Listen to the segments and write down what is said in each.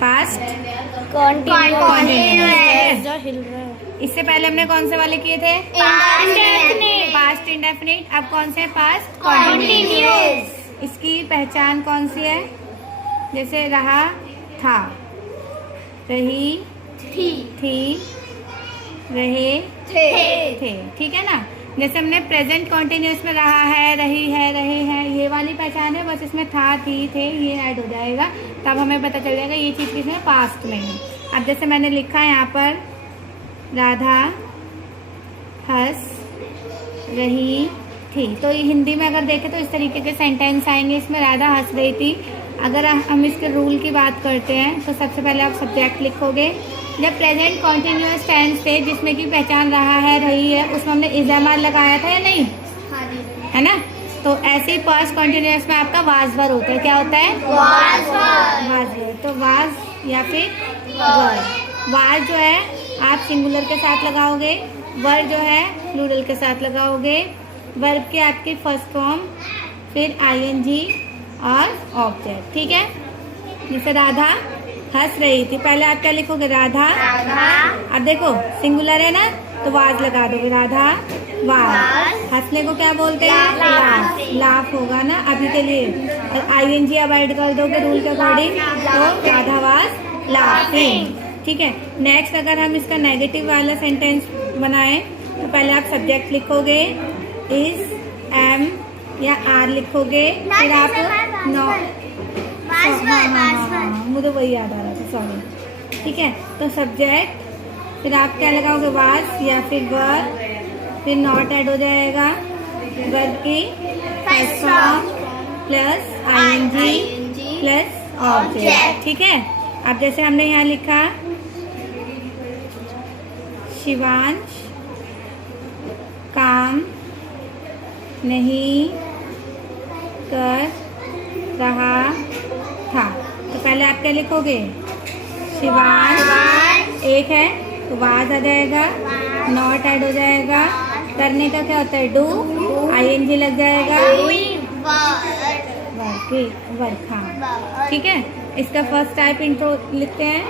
Past continuous जो हिल रहा है। इससे पहले हमने कौन से वाले किए थे? Past indefinite. अब कौन से? Past continuous. इसकी पहचान कौन सी है? जैसे रहा था, रही थी, रहे थे, ठीक है ना। जैसे हमने प्रेजेंट कॉन्टिन्यूअस में रहा है, रही है, रहे हैं, ये वाली पहचान है, बस इसमें था, थी, थे ये ऐड हो जाएगा, तब हमें पता चल जाएगा ये चीज़ किसमें? पास्ट में है। अब जैसे मैंने लिखा है यहाँ पर, राधा हंस रही थी, तो ये हिंदी में अगर देखें तो इस तरीके के सेंटेंस आएंगे। इसमें राधा हंस रही थी। अगर हम इसके रूल की बात करते हैं तो सबसे पहले आप सब्जेक्ट लिखोगे। जब प्रेजेंट कॉन्टिन्यूअस टेंस थे जिसमें कि पहचान रहा है, रही है, उसमें हमने इज़ामार लगाया था या नहीं? है ना। तो ऐसे ही पास्ट कॉन्टिन्यूअस में आपका वाज वर होता है। क्या होता है? वाज वर। तो वाज या फिर वर। वाज जो है आप सिंगुलर के साथ लगाओगे, वर जो है प्लूरल के साथ लगाओगे। वर्ब के आपके फर्स्ट फॉर्म, फिर आईएनजी और ऑब्जेक्ट, ठीक है। जैसे राधा हंस रही थी, पहले आप क्या लिखोगे? राधा। अब देखो सिंगुलर है ना, तो वाज लगा दोगे, राधा वाज। हंसने को क्या बोलते हैं? लाफ। लाफ होगा ना अभी के लिए। और आईएनजी अब ऐड कर दोगे रूल के अकॉर्डिंग, तो राधा वाज लाफिंग, ठीक है। नेक्स्ट अगर हम इसका नेगेटिव वाला सेंटेंस बनाएं तो पहले आप सब्जेक्ट लिखोगे, इज, एम या आर लिखोगे, फिर आप मुझे वही याद आ रहा था, सॉरी, ठीक है। तो सब्जेक्ट, फिर आप क्या लगाओगे? वाज या फिर वर, फिर नॉट ऐड हो जाएगा, वर्ब की first form plus ING plus object, ठीक है। अब जैसे हमने यहाँ लिखा, शिवांश काम नहीं कर रहा था, तो पहले आप क्या लिखोगे? शिवांश एक है तो वाज आ जाएगा, नॉट ऐड हो जाएगा, करने का क्या होता है? डू, आईएनजी लग जाएगा, वर्क, हाँ, ठीक है। इसका फर्स्ट टाइप इंट्रो लिखते हैं।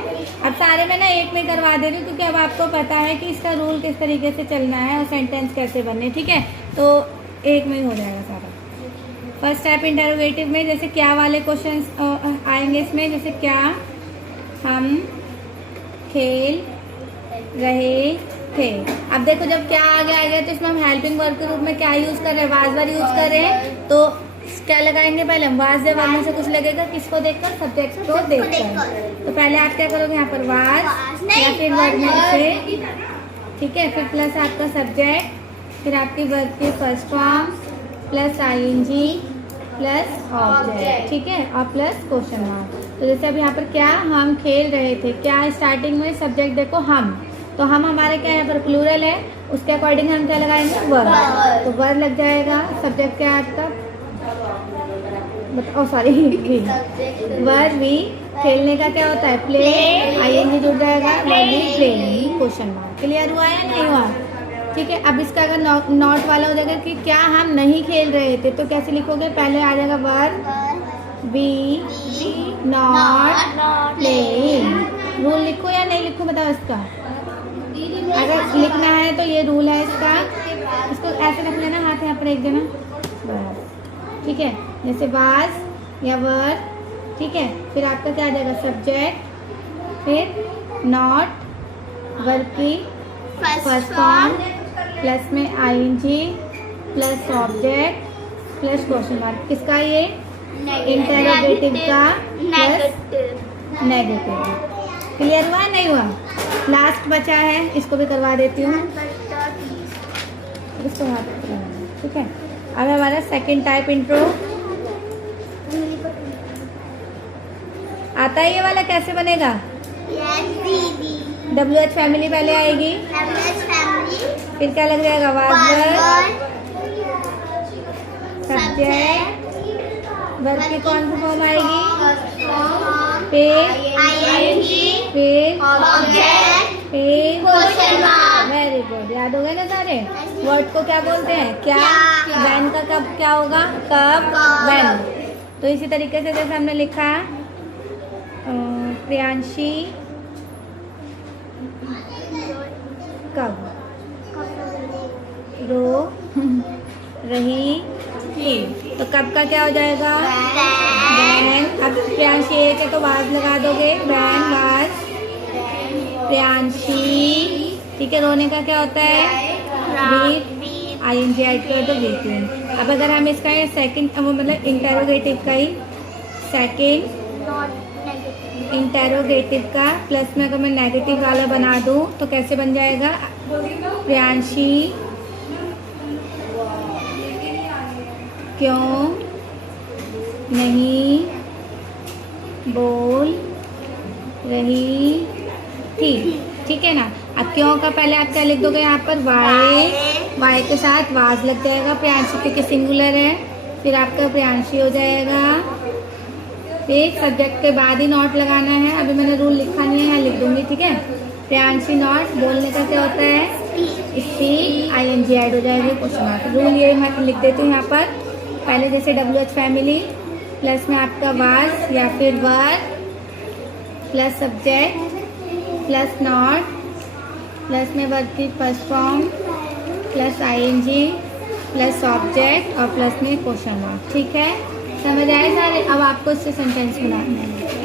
अब सारे में ना एक में करवा दे रही हूँ क्योंकि अब आपको पता है कि इसका रूल किस तरीके से चलना है और सेंटेंस कैसे बनने, ठीक है। तो एक में ही हो जाएगा सारा। फर्स्ट टाइप इंटरोगेटिव में जैसे क्या वाले क्वेश्चंस आएंगे इसमें, जैसे क्या हम खेल रहे थे। अब देखो जब क्या आगे आ गया तो इसमें हम हेल्पिंग वर्ब के रूप में क्या यूज कर रहे हैं? वाज वर यूज कर रहे हैं, तो क्या लगाएंगे? पहले हम वाज या वर्ब में से कुछ लगेगा, किसको देखकर? सब्जेक्ट को देखकर। तो पहले आप क्या करोगे? यहाँ पर वाज या फिर वर्ब में से, ठीक है, फिर प्लस आपका सब्जेक्ट, फिर आपकी वर्ब की first form plus ING plus object, ठीक है, और प्लस क्वेश्चन मार्क। तो जैसे अब यहाँ पर क्या हम खेल रहे थे, क्या स्टार्टिंग में सब्जेक्ट देखो हम, तो हम हमारे क्या यहाँ पर प्लूरल है, उसके अकॉर्डिंग हम क्या लगाएंगे? वर्ब। तो वर्ब लग जाएगा। सब्जेक्ट क्या है आपका? सॉरी वर्ब भी। खेलने का क्या होता है? प्ले, आईएनजी जुड़ जाएगा, वर्ब भी प्लेइंग, क्वेश्चन मार्क। क्लियर हुआ या नहीं हुआ? ठीक है। अब इसका अगर नॉट वाला हो जाएगा कि क्या हम नहीं खेल रहे थे, तो कैसे लिखोगे? पहले आ जाएगा verb we not playing. Rule लिखो या नहीं लिखो बताओ इसका? अगर लिखना है तो ये रूल है इसका, इसको ऐसे रख लेना, हाथ यहाँ पर एक देना, बस, ठीक है। जैसे वाज या वर, ठीक है, फिर आपका क्या आ जाएगा? सब्जेक्ट, फिर नॉट, वर्ब की फर्स्ट फॉर्म प्लस में ING plus object plus question mark. किसका? ये इंटरोगेटिव का प्लस नेगेटिव। क्लियर हुआ नहीं हुआ? लास्ट बचा है, इसको भी करवा देती हूँ, इसको ठीक है। अब हमारा सेकंड टाइप इंट्रो आता है। ये वाला कैसे बनेगा? WH फैमिली पहले आएगी, फिर क्या लग जाएगा? वाज, सब्जेक्ट, वर्ब की कौन सी फॉर्म आएगी? फिर वेरी गुड, याद हो गए ना सारे? वर्ड को क्या बोलते हैं? क्या, वैन का कब क्या होगा? कब, वैन। तो इसी तरीके से जैसे हमने लिखा प्रियांशी कब रो रही थी, तो कब का क्या हो जाएगा? वैन। अब प्रियांशी एक है तो वाज लगा दोगे, वैन वाज प्रियांशी। ठीक है, रोने का क्या होता है? वीट, ING ऐड कर दो, वीटिंग। अब अगर हम इसका सेकंड मतलब इंटेरोगेटिव का ही सेकंड इंटेरोगेटिव का प्लस में अगर मैं नेगेटिव वाला बना दूं तो कैसे बन जाएगा? प्रियांशी क्यों नहीं बोल रही थी। ठीक है ना। अब क्यों का पहले आप क्या लिख दोगे यहाँ पर? वाई के साथ वाज लग जाएगा, प्रियांशी क्योंकि सिंगुलर है, फिर आपका प्रियांशी हो जाएगा। एक सब्जेक्ट के बाद ही नॉट लगाना है, अभी मैंने रूल लिखा नहीं है, यहाँ लिख दूंगी। ठीक है, प्रियांशी नॉट बोलने का क्या होता है? स्पीक, ING ऐड हो जाएगी, क्वेश्चन मार्क। रूल ये मैं लिख देती हूँ यहाँ पर, पहले जैसे WH फैमिली प्लस में आपका वाज या फिर वर plus subject plus not plus में वर्ब की first form plus ING plus object और प्लस में क्वेश्चन मार्क। ठीक है, समझ आए सारे? अब आपको इससे सेंटेंस बनाना है।